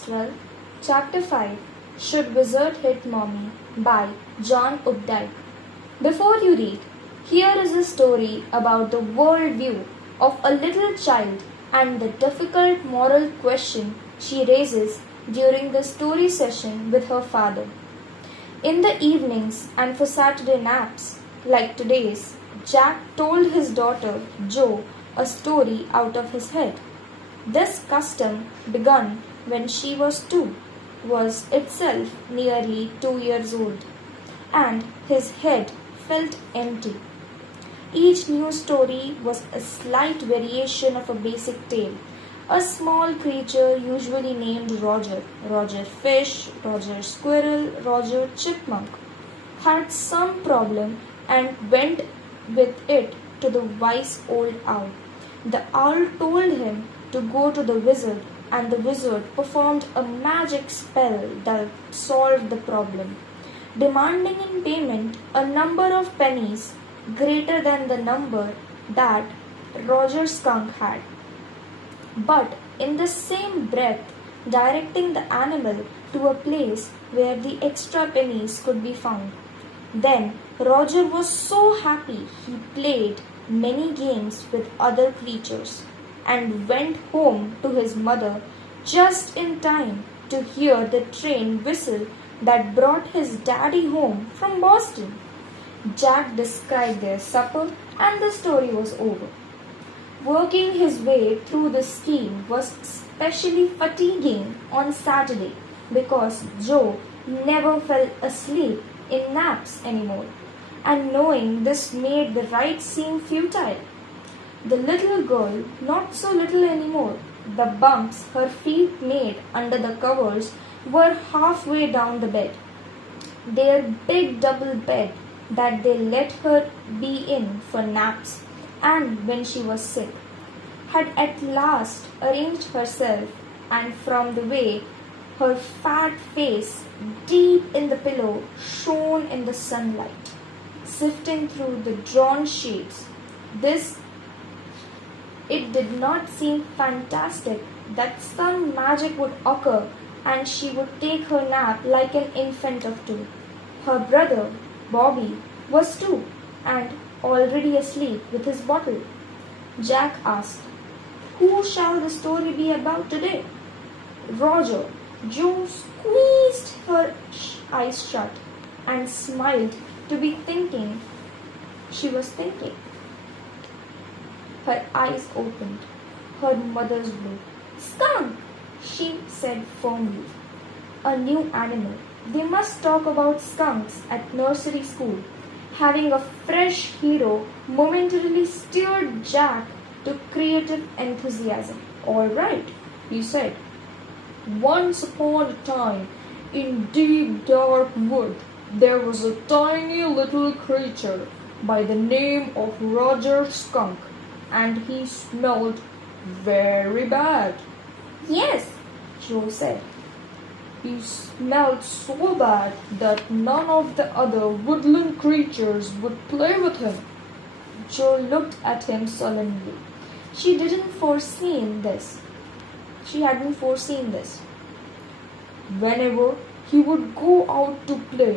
12, Chapter-5, Should Wizard Hit Mommy by John Updike. Before you read, here is a story about the worldview of a little child and the difficult moral question she raises during the story session with her father. In the evenings and for Saturday naps, like today's, Jack told his daughter Jo a story out of his head. This custom, begun when she was 2, was itself nearly 2 years old, and his head felt empty. Each new story was a slight variation of a basic tale. A small creature usually named Roger, Roger Fish, Roger Squirrel, Roger Chipmunk, had some problem and went with it to the wise old owl. The owl told him to go to the wizard, and the wizard performed a magic spell that solved the problem, demanding in payment a number of pennies greater than the number that Roger Skunk had, but in the same breath directing the animal to a place where the extra pennies could be found. Then Roger was so happy he played many games with other creatures and went home to his mother just in time to hear the train whistle that brought his daddy home from Boston. Jack described their supper and the story was over. Working his way through the scheme was especially fatiguing on Saturday because Joe never fell asleep in naps anymore, and knowing this made the ride seem futile. The little girl, not so little anymore, the bumps her feet made under the covers were halfway down the bed. Their big double bed that they let her be in for naps and when she was sick, had at last arranged herself, and from the way her fat face deep in the pillow shone in the sunlight, sifting through the drawn sheets, it did not seem fantastic that some magic would occur and she would take her nap like an infant of 2. Her brother, Bobby, was 2 and already asleep with his bottle. Jack asked, "Who shall the story be about today?" "Roger." Jo squeezed her eyes shut and smiled to be thinking she was thinking. Her eyes opened. Her mother's blue. "Skunk," she said firmly. A new animal. They must talk about skunks at nursery school. Having a fresh hero momentarily stirred Jack to creative enthusiasm. "All right," he said. "Once upon a time, in deep dark wood, there was a tiny little creature by the name of Roger Skunk, and he smelled very bad." "Yes," Joe said. "He smelled so bad that none of the other woodland creatures would play with him." Joe looked at him solemnly. She hadn't foreseen this. Whenever he would go out to play,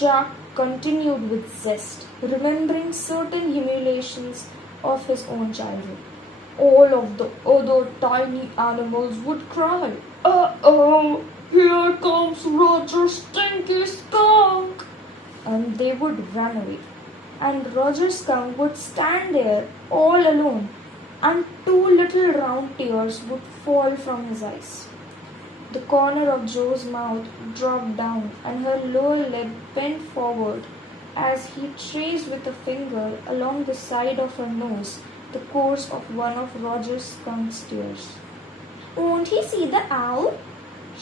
Jack continued with zest, remembering certain humiliations of his own childhood. All of the other tiny animals would cry, "Uh-oh, here comes Roger Stinky Skunk!" And they would run away. And Roger Skunk would stand there all alone, and 2 little round tears would fall from his eyes. The corner of Joe's mouth dropped down, and her lower lip bent forward as he traced with a finger along the side of her nose the course of one of Roger Skunk's tears. "Won't he see the owl?"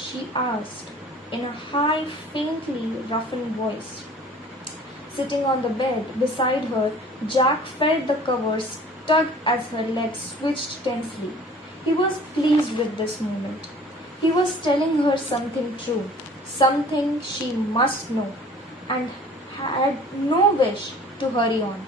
she asked in a high, faintly roughened voice. Sitting on the bed beside her, Jack felt the covers tug as her legs switched tensely. He was pleased with this moment. He was telling her something true, something she must know, and had no wish to hurry on.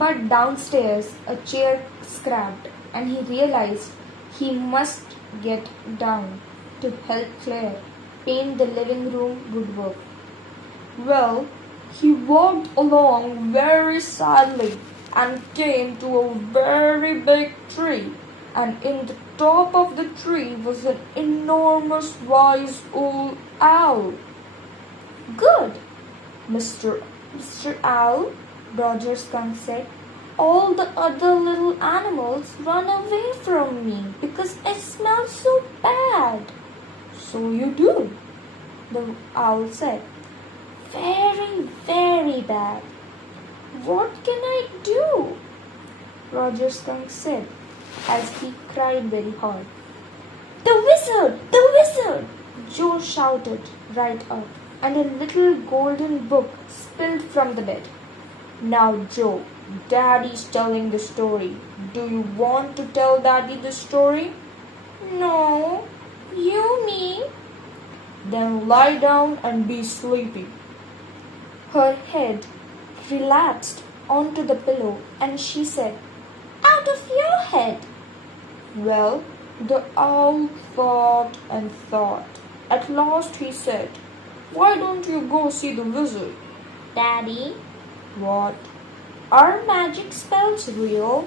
But downstairs a chair scrapped, and he realized he must get down to help Claire paint the living room woodwork. Well, he walked along very sadly and came to a very big tree, and in the top of the tree was an enormous wise old owl. Good, Mr. Owl, Roger Skunk said. All the other little animals run away from me because I smell so bad. So you do, the owl said. Very, very bad. What can I do? Roger Skunk said as he cried very hard. The wizard! The wizard! Joe shouted right up, and a little golden book spilled from the bed. Now, Joe, Daddy's telling the story. Do you want to tell Daddy the story? No, you me. Then lie down and be sleepy. Her head relapsed onto the pillow and she said, Out of your head. Well, the owl thought and thought. At last he said, Why don't you go see the wizard? Daddy. What? Are magic spells real?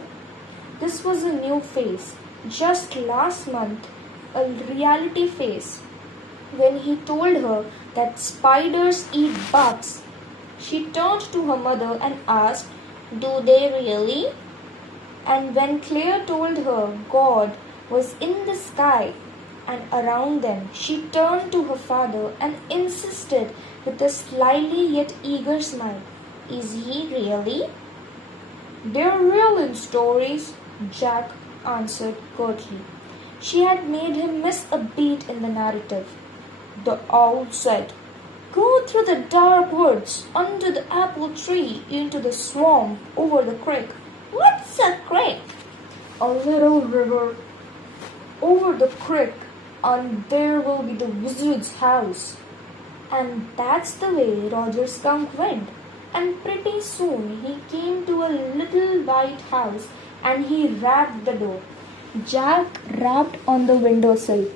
This was a new face. Just last month, a reality face. When he told her that spiders eat bugs, she turned to her mother and asked, Do they really? And when Claire told her God was in the sky and around them, she turned to her father and insisted with a slyly yet eager smile, Is he really? They're real in stories, Jack answered curtly. She had made him miss a beat in the narrative. The owl said, Go through the dark woods, under the apple tree, into the swamp, over the creek. What's a creek? A little river. Over the creek, and there will be the wizard's house. And that's the way Roger Skunk went. And pretty soon he came to a little white house and he rapped the door. Jack rapped on the windowsill.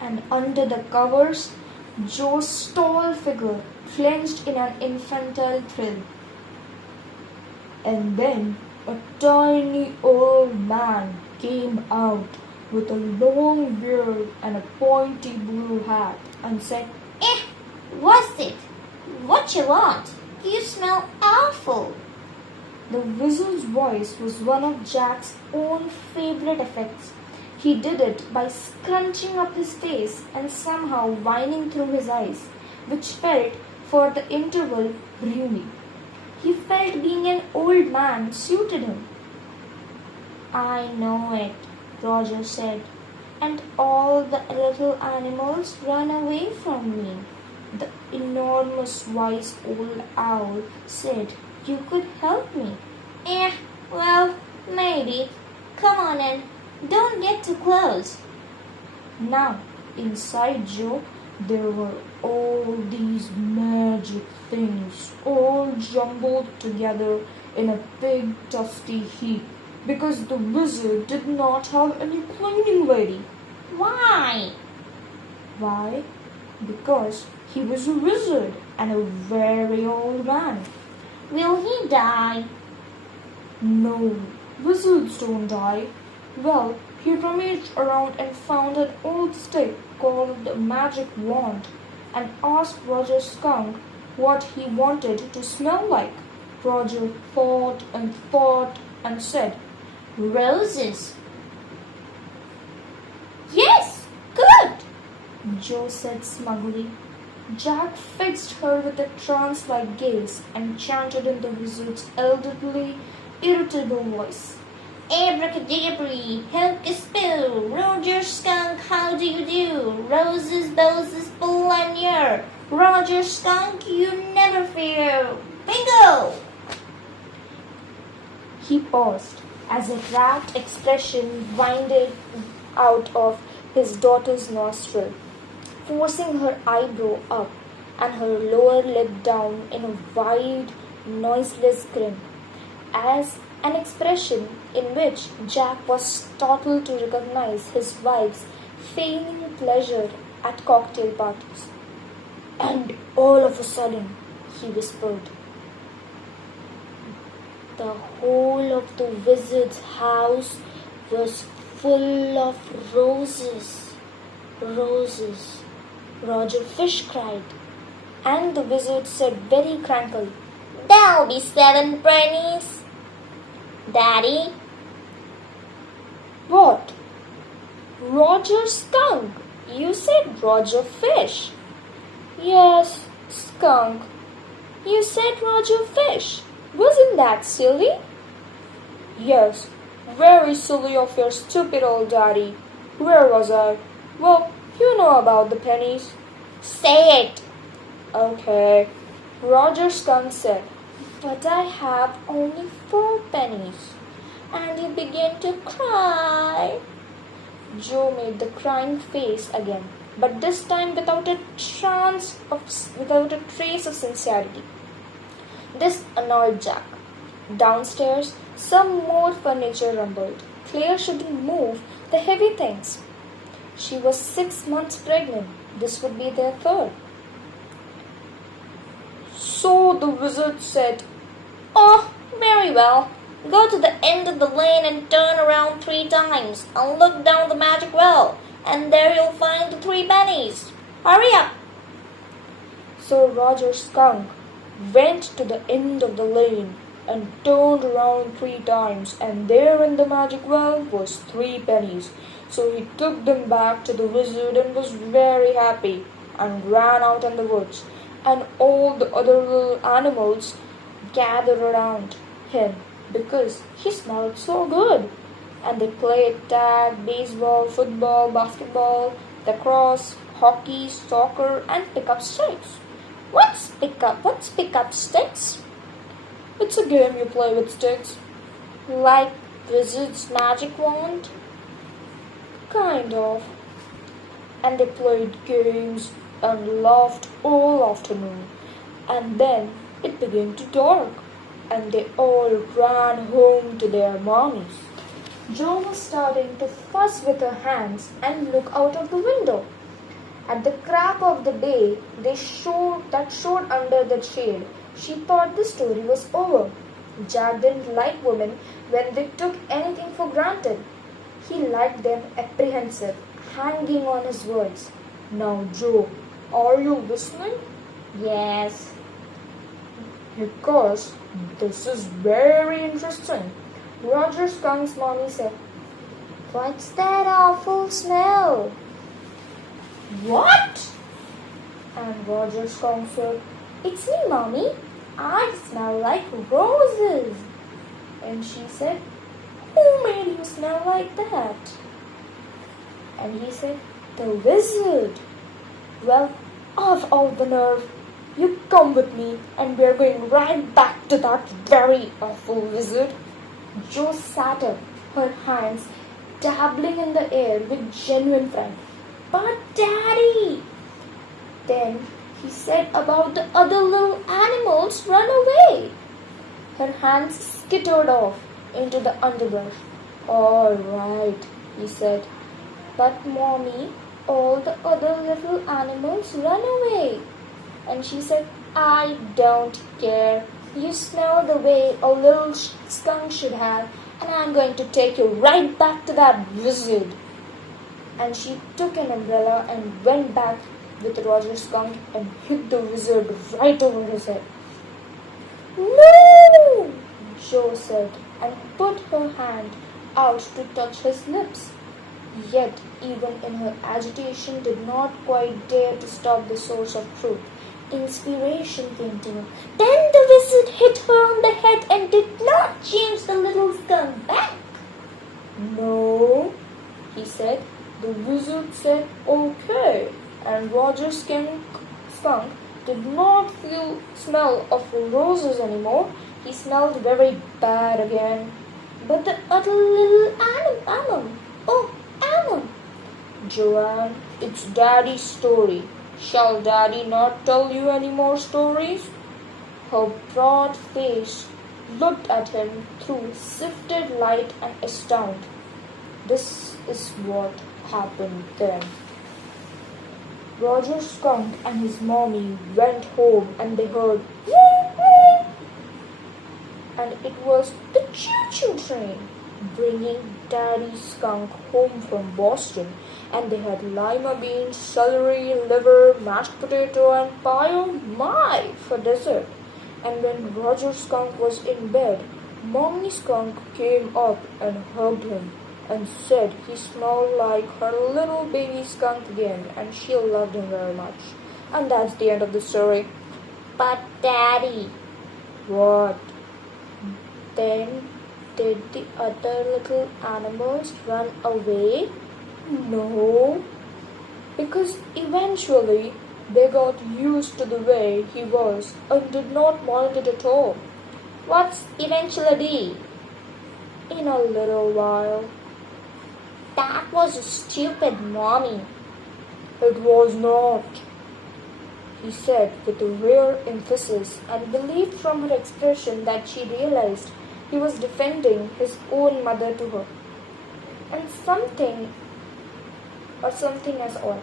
And under the covers, Joe's tall figure clenched in an infantile thrill. And then a tiny old man came out with a long beard and a pointy blue hat and said, what's it? What you want? You smell awful. The wizard's voice was one of Jack's own favorite effects. He did it by scrunching up his face and somehow whining through his eyes, which felt, for the interval, roomy. He felt being an old man suited him. I know it, Roger said, and all the little animals run away from me. The enormous wise old owl said you could help me. Well, maybe. Come on in. Don't get too close. Now, inside Joe, there were all these magic things all jumbled together in a big dusty heap because the wizard did not have any cleaning lady. Why? Why? Because he was a wizard and a very old man. Will he die? No, wizards don't die. Well, he rummaged around and found an old stick called the magic wand and asked Roger Skunk what he wanted to smell like. Roger thought and said, Roses. Yes, good, Joe said smugly. Jack fixed her with a trance-like gaze and chanted in the wizard's elderly, irritable voice. Abracadabra, hocus-pocus, Roger Skunk, how do you do? Roses, boses, bull and year. Roger Skunk, you never fear. Bingo! He paused as a rapt expression winded out of his daughter's nostril, forcing her eyebrow up and her lower lip down in a wide, noiseless grin, as an expression in which Jack was startled to recognize his wife's feigning pleasure at cocktail parties. And all of a sudden, he whispered, the whole of the wizard's house was full of roses. Roses, Roger Fish cried. And the wizard said very crankily, there'll be 7 pennies. Daddy? What? Roger Skunk. You said Roger Fish. Yes, Skunk. You said Roger Fish. Wasn't that silly? Yes, very silly of your stupid old daddy. Where was I? Well, you know about the pennies. Say it. Okay, Roger Skunk said, but I have only 4 pennies. And he began to cry. Joe made the crying face again, but this time without a trace of sincerity. This annoyed Jack. Downstairs, some more furniture rumbled. Claire shouldn't move the heavy things. She was 6 months pregnant. This would be their 3rd. So the wizard said, oh, very well. Go to the end of the lane and turn around 3 times and look down the magic well, and there you'll find the 3 pennies. Hurry up! So Roger Skunk went to the end of the lane and turned around 3 times, and there in the magic well was 3 pennies. So he took them back to the wizard and was very happy and ran out in the woods, and all the other little animals gathered around him because he smelled so good. And they played tag, baseball, football, basketball, lacrosse, hockey, soccer, and pick-up sticks. What's pick-up sticks? It's a game you play with sticks. Like Wizard's magic wand? Kind of. And they played games and laughed all afternoon. And then it began to dark, and they all ran home to their mommies. Jo was starting to fuss with her hands and look out of the window. At the crack of the day that showed under the shade, she thought the story was over. Jack didn't like women when they took anything for granted. He liked them apprehensive, hanging on his words. Now, Jo, are you listening? Yes. Because this is very interesting. Roger Skunk's mommy said, what's that awful smell? What? And Roger Skunk said, it's me, Mommy. I smell like roses. And she said, who made you smell like that? And he said, the wizard. Well, I've all the nerve. You come with me and we're going right back to that very awful wizard. Jo sat up, her hands dabbling in the air with genuine fright. But Daddy! Then he said about the other little animals run away. Her hands skittered off into the underbrush. All right, he said. But Mommy, all the other little animals run away. And she said, I don't care. You smell the way a little skunk should have, and I'm going to take you right back to that wizard. And she took an umbrella and went back with Roger Skunk and hit the wizard right over his head. No! Jo said, and put her hand out to touch his lips. Yet, even in her agitation, did not quite dare to stop the source of truth. Inspiration came to her. Then the wizard hit her on the head and did not change the little skunk back. No, he said. The wizard said, okay. And Roger Skunk did not smell of roses anymore. He smelled very bad again. But the other little animal. Oh, Anna. Joanne, it's Daddy's story. Shall Daddy not tell you any more stories? Her broad face looked at him through sifted light and astounded. This is what happened then. Roger Skunk and his mommy went home and they heard woo-woo, and it was the choo-choo train bringing Daddy Skunk home from Boston, and they had lima beans, celery, liver, mashed potato, and pie oh my for dessert. And when Roger Skunk was in bed, Mommy Skunk came up and hugged him and said he smelled like her little baby skunk again, and she loved him very much. And that's the end of the story. But Daddy, what? Then did the other little animals run away? No, because eventually they got used to the way he was and did not mind it at all. What's eventually? In a little while. That was stupid, Mommy. It was not, he said with a rare emphasis, and believed from her expression that she realized he was defending his own mother to her. And something as all.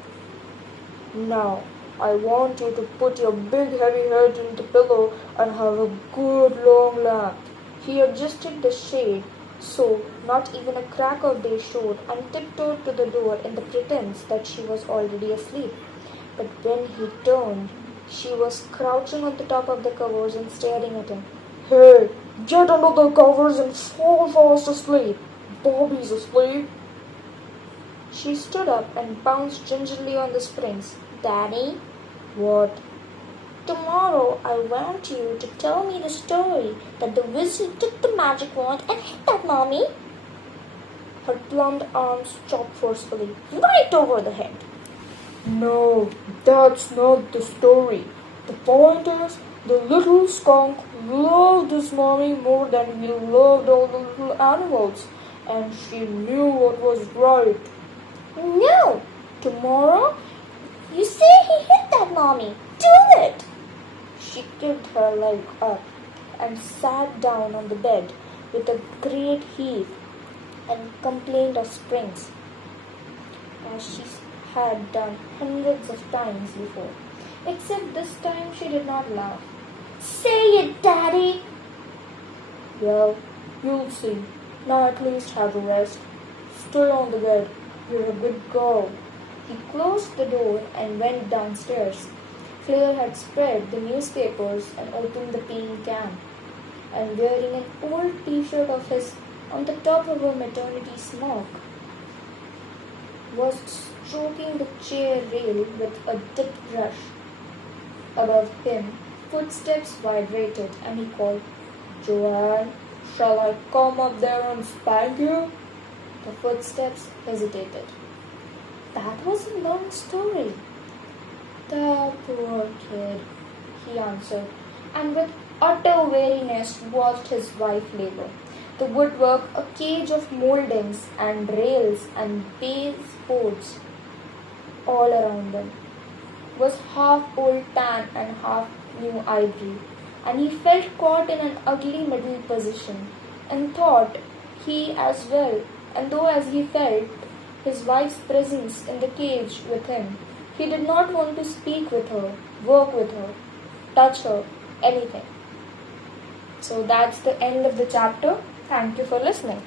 Now, I want you to put your big heavy head in the pillow and have a good long nap. He adjusted the shade so not even a crack of day showed, and tiptoed to the door in the pretense that she was already asleep. But when he turned, she was crouching on the top of the covers and staring at him. Hey, get under the covers and fall fast asleep. Bobby's asleep. She stood up and bounced gingerly on the springs. Daddy? What? Tomorrow I want you to tell me the story that the wizard took the magic wand and hit that Mommy. Her plumed arms chopped forcefully, right over the head. No, that's not the story. The point is, the little skunk loved his mommy more than he loved all the little animals, and she knew what was right. No, tomorrow, you say he hit that Mommy. Do it! She kicked her leg up and sat down on the bed with a great heave and complained of springs, as she had done hundreds of times before. Except this time she did not laugh. Say it, Daddy! Well, you'll see. Now at least have a rest. Stay on the bed. You're a good girl. He closed the door and went downstairs. Claire had spread the newspapers and opened the paint can, and wearing an old t-shirt of his on the top of her maternity smock, was stroking the chair rail with a dip brush. Above him, footsteps vibrated, and he called, Joanne, shall I come up there and spank you? The footsteps hesitated. That was a long story. The poor kid, he answered, and with utter weariness watched his wife labor. The woodwork, a cage of mouldings and rails and base boards all around them, was half old tan and half new ivory, and he felt caught in an ugly middle position, and thought he as well, and though as he felt his wife's presence in the cage with him, he did not want to speak with her, work with her, touch her, anything. So that's the end of the chapter. Thank you for listening.